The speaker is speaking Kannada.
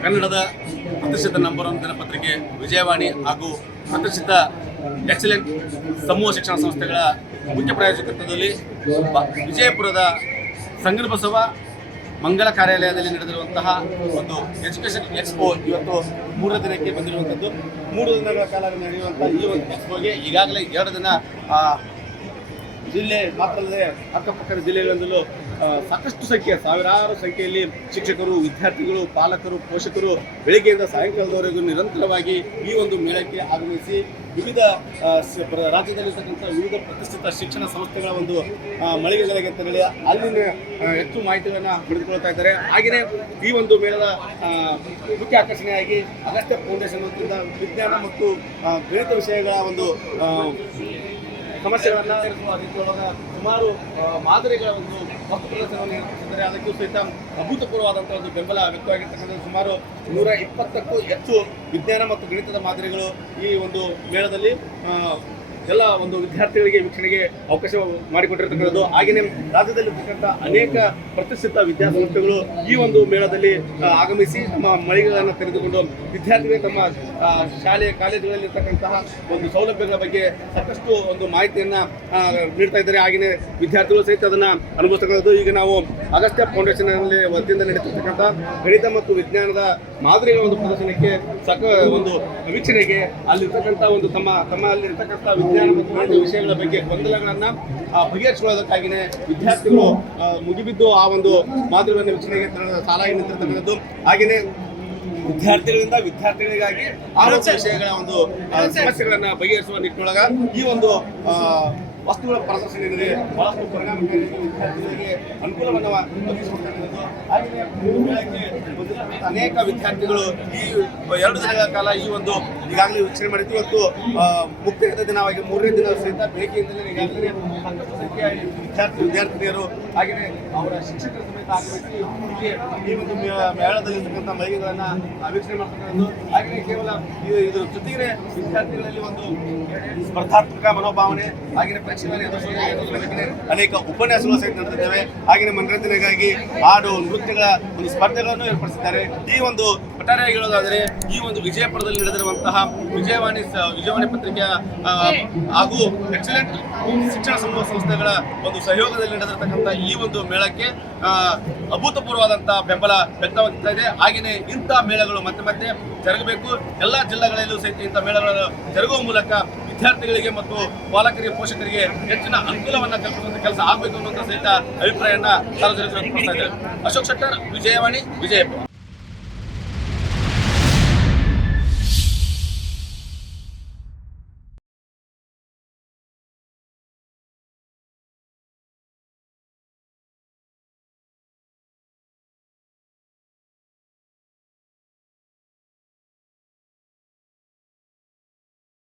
ಕನ್ನಡದ ಪ್ರತಿಷ್ಠಿತ ನಂಬರ್ ಒನ್ ದಿನಪತ್ರಿಕೆ ವಿಜಯವಾಣಿ ಹಾಗೂ ಪ್ರತಿಷ್ಠಿತ ಎಕ್ಸಲೆಂಟ್ ಸಮೂಹ ಶಿಕ್ಷಣ ಸಂಸ್ಥೆಗಳ ಮುಖ್ಯ ಪ್ರಾಯೋಜಕತ್ವದಲ್ಲಿ ವಿಜಯಪುರದ ಸಂಗನ ಬಸವ ಮಂಗಲ ಕಾರ್ಯಾಲಯದಲ್ಲಿ ನಡೆದಿರುವಂತಹ ಒಂದು ಎಜುಕೇಷನ್ ಎಕ್ಸ್ಪೋ ಇವತ್ತು ಮೂರನೇ ದಿನಕ್ಕೆ ಬಂದಿರುವಂಥದ್ದು ಮೂರು ದಿನಗಳ ಕಾಲ ನಡೆಯುವಂಥ ಈ ಒಂದು ಎಕ್ಸ್ಪೋಗೆ ಈಗಾಗಲೇ ಎರಡು ದಿನ ಜಿಲ್ಲೆ ಮಾತ್ರ ಅಲ್ಲದೆ ಅಕ್ಕಪಕ್ಕದ ಜಿಲ್ಲೆಗಳಲ್ಲೂ ಸಾಕಷ್ಟು ಸಂಖ್ಯೆ ಸಾವಿರಾರು ಸಂಖ್ಯೆಯಲ್ಲಿ ಶಿಕ್ಷಕರು, ವಿದ್ಯಾರ್ಥಿಗಳು, ಪಾಲಕರು, ಪೋಷಕರು ಬೆಳಗ್ಗೆಯಿಂದ ಸಾಯಂಕಾಲದವರೆಗೂ ನಿರಂತರವಾಗಿ ಈ ಒಂದು ಮೇಳಕ್ಕೆ ಆಗಮಿಸಿ ವಿವಿಧ ರಾಜ್ಯದಲ್ಲಿರ್ತಕ್ಕಂಥ ವಿವಿಧ ಪ್ರತಿಷ್ಠಿತ ಶಿಕ್ಷಣ ಸಂಸ್ಥೆಗಳ ಒಂದು ಮಳಿಗೆಗಳಿಗೆ ತೆರಳಿ ಅಲ್ಲಿನ ಹೆಚ್ಚು ಮಾಹಿತಿಗಳನ್ನು ಪಡೆದುಕೊಳ್ತಾ ಇದ್ದಾರೆ. ಹಾಗೆಯೇ ಈ ಒಂದು ಮೇಳದ ಮುಖ್ಯ ಆಕರ್ಷಣೆಯಾಗಿ ಅಗಸ್ತ್ಯ ಫೌಂಡೇಶನ್ ವತಿಯಿಂದ ವಿಜ್ಞಾನ ಮತ್ತು ಗಣಿತ ವಿಷಯಗಳ ಒಂದು ಸಮಸ್ಯೆಗಳನ್ನ ರೀತಿಯೊಳಗ ಸುಮಾರು ಮಾದರಿಗಳ ಒಂದು ವಸ್ತು ಪ್ರದರ್ಶನವನ್ನು ಅದಕ್ಕೂ ಸಹಿತ ಅಭೂತಪೂರ್ವವಾದಂಥ ಒಂದು ಬೆಂಬಲ ವ್ಯಕ್ತವಾಗಿರ್ತಕ್ಕಂಥ ಸುಮಾರು ನೂರ ಇಪ್ಪತ್ತಕ್ಕೂ ಹೆಚ್ಚು ವಿಜ್ಞಾನ ಮತ್ತು ಗಣಿತದ ಮಾದರಿಗಳು ಈ ಒಂದು ಮೇಳದಲ್ಲಿ ಎಲ್ಲ ಒಂದು ವಿದ್ಯಾರ್ಥಿಗಳಿಗೆ, ವೀಕ್ಷಣೆಗೆ ಅವಕಾಶ ಮಾಡಿಕೊಟ್ಟಿರ್ತಕ್ಕಂಥದ್ದು. ಹಾಗೆಯೇ ರಾಜ್ಯದಲ್ಲಿರ್ತಕ್ಕಂಥ ಅನೇಕ ಪ್ರತಿಷ್ಠಿತ ವಿದ್ಯಾಸಂಸ್ಥೆಗಳು ಈ ಒಂದು ಮೇಳದಲ್ಲಿ ಆಗಮಿಸಿ ತಮ್ಮ ಮಳಿಗೆಗಳನ್ನು ತೆರೆದುಕೊಂಡು ವಿದ್ಯಾರ್ಥಿಗಳಿಗೆ ತಮ್ಮ ಶಾಲೆಯ ಶಾಲೆ ಕಾಲೇಜುಗಳಲ್ಲಿ ಇರ್ತಕ್ಕಂತಹ ಒಂದು ಸೌಲಭ್ಯಗಳ ಬಗ್ಗೆ ಸಾಕಷ್ಟು ಒಂದು ಮಾಹಿತಿಯನ್ನು ನೀಡ್ತಾ ಇದ್ದಾರೆ. ಹಾಗೆಯೇ ವಿದ್ಯಾರ್ಥಿಗಳು ಸಹಿತ ಅದನ್ನು ಅನುಭವಿಸ್ತಕ್ಕಂಥದ್ದು. ಈಗ ನಾವು ಅಗಸ್ತ್ಯ ಫೌಂಡೇಶನ್ನಲ್ಲಿ ವತಿಯಿಂದ ನಡೀತಿರ್ತಕ್ಕಂಥ ಗಣಿತ ಮತ್ತು ವಿಜ್ಞಾನದ ಮಾದರಿಗಳ ಒಂದು ಪ್ರದರ್ಶನಕ್ಕೆ ಸಕ, ಒಂದು ವೀಕ್ಷಣೆಗೆ ಅಲ್ಲಿರ್ತಕ್ಕಂಥ ಒಂದು ತಮ್ಮ, ತಮ್ಮಲ್ಲಿರ್ತಕ್ಕಂಥ ವಿಜ್ಞಾನ ಮತ್ತು ವಿಷಯಗಳ ಬಗ್ಗೆ ಗೊಂದಲಗಳನ್ನ ಬಗೆಹರಿಸಿಕೊಳ್ಳೋದಕ್ಕಾಗಿಯೇ ವಿದ್ಯಾರ್ಥಿಗಳು ಮುಗಿಬಿದ್ದು ಆ ಒಂದು ಮಾದರಿಗಳನ್ನು ವೀಕ್ಷಣೆಗೆ ಸಾಲಾಗಿ ನಿಂತಿರ್ತಕ್ಕಂಥದ್ದು. ಹಾಗೆಯೇ ವಿದ್ಯಾರ್ಥಿಗಳಿಂದ ವಿದ್ಯಾರ್ಥಿಗಳಿಗಾಗಿ ಆರೋಗ್ಯ ವಿಷಯಗಳ ಒಂದು ಸಮಸ್ಯೆಗಳನ್ನು ಬಗೆಹರಿಸುವ ನಿಟ್ಟಿನೊಳಗ ಈ ಒಂದು ವಸ್ತುಗಳ ಪ್ರದರ್ಶನ ಏನಿದೆ ಬಹಳಷ್ಟು ಪರಿಣಾಮಕಾರಿ ವಿದ್ಯಾರ್ಥಿಗಳಿಗೆ ಅನುಕೂಲವನ್ನು ಒದಗಿಸಿಕೊಡ್ತಕ್ಕಂಥದ್ದು. ಹಾಗೆಯೇ ಅನೇಕ ವಿದ್ಯಾರ್ಥಿಗಳು ಈ ಎರಡು ದಿನಗಳ ಕಾಲ ಈ ಒಂದು ಈಗಾಗಲೇ ವೀಕ್ಷಣೆ ಮಾಡಿದ್ದು ಇವತ್ತು ಮುಕ್ತಾಯದ ದಿನವಾಗಿ, ಮೂರನೇ ದಿನ ಸಹಿತ ಬೇಕೆಯಿಂದಲೇ ಈಗಾಗಲೇ ವಿದ್ಯಾರ್ಥಿ ವಿದ್ಯಾರ್ಥಿನಿಯರು ಹಾಗೆಯೇ ಅವರ ಶಿಕ್ಷಕರ ಸಮೇತ ಆಗಮಿಸಿ ಈ ಒಂದು ಮೇಳದಲ್ಲಿ ಮೇಳದಲ್ಲಿರ್ತಕ್ಕಂಥ ಮಳಿಗೆಗಳನ್ನು ವೀಕ್ಷಣೆ ಮಾಡ್ತಕ್ಕಂಥದ್ದು. ಹಾಗೆಯೇ ಕೇವಲ ಇದರ ಜೊತೆಗೆ ವಿದ್ಯಾರ್ಥಿಗಳಲ್ಲಿ ಒಂದು ಸ್ಪರ್ಧಾತ್ಮಕ ಮನೋಭಾವನೆ, ಹಾಗೆಯೇ ಪರೀಕ್ಷೆಗಳನ್ನು ಎದುರಿಸುವ ಎದುರಿಸುವ ಅನೇಕ ಉಪನ್ಯಾಸಗಳು ಸಹಿತ ನಡೆದಿದ್ದೇವೆ. ಹಾಗೆಯೇ ಮನರಂಜನೆಗಾಗಿ ಹಾಡು, ನೃತ್ಯಗಳ ಒಂದು ಸ್ಪರ್ಧೆಗಳನ್ನು ಏರ್ಪಡಿಸಿದ್ದಾರೆ. ಈ ಒಂದು ಒಟ್ಟಾರೆಯಾಗಿ ಹೇಳೋದಾದರೆ, ಈ ಒಂದು ವಿಜಯಪುರದಲ್ಲಿ ನಡೆದಿರುವಂತಹ ವಿಜಯವಾಣಿ ವಿಜಯವಾಣಿ ಪತ್ರಿಕೆಯ ಹಾಗೂ ಎಕ್ಸಲೆಂಟ್ ಶಿಕ್ಷಣ ಸಮೂಹ ಸಂಸ್ಥೆಗಳ ಒಂದು ಸಹಯೋಗದಲ್ಲಿ ನಡೆದಿರತಕ್ಕಂಥ ಈ ಒಂದು ಮೇಳಕ್ಕೆ ಅಭೂತಪೂರ್ವವಾದಂಥ ಬೆಂಬಲ ವ್ಯಕ್ತವಾಗ್ತಾ ಇದೆ. ಹಾಗೆಯೇ ಇಂಥ ಮೇಳಗಳು ಮತ್ತೆ ಮತ್ತೆ ಜರುಗಬೇಕು. ಎಲ್ಲ ಜಿಲ್ಲೆಗಳಲ್ಲೂ ಸಹಿತ ಇಂಥ ಮೇಳಗಳನ್ನು ಜರುಗುವ ಮೂಲಕ ವಿದ್ಯಾರ್ಥಿಗಳಿಗೆ ಮತ್ತು ಪಾಲಕರಿಗೆ, ಪೋಷಕರಿಗೆ ಹೆಚ್ಚಿನ ಅನುಕೂಲವನ್ನ ಕಲ್ಪಿಸುವಂತ ಕೆಲಸ ಆಗಬೇಕು ಅನ್ನುವಂಥ ಸಹಿತ ಅಭಿಪ್ರಾಯವನ್ನು ಸಾರ್ವಜನಿಕರು ಅಶೋಕ್ ಶೆಟ್ಟರ್, ವಿಜಯವಾಣಿ, ವಿಜಯಪುರ.